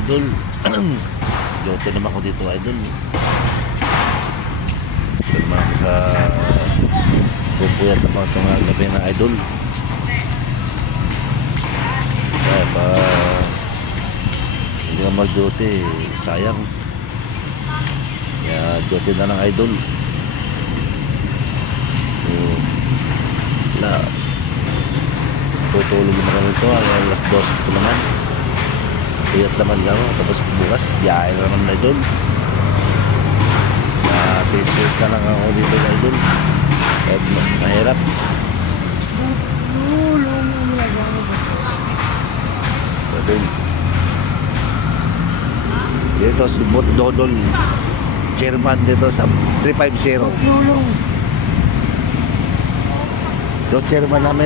idol. Joto naman ako dito idol. Naman ako sa pupuyat naman itong gabi na idol. Kaya pa hindi ka mag-duty, sayang. Kaya duty na lang idol. Wala, tutulog naman kami ito. Alas 2 ito naman. Puyat naman gano'n. Tapos bukas biyahe na naman idol. Taste na lang ako dito idol. Kahit mahirap. Idol. Dito si Bot Dodol, chairman dito sa 350. Ito chairman namin.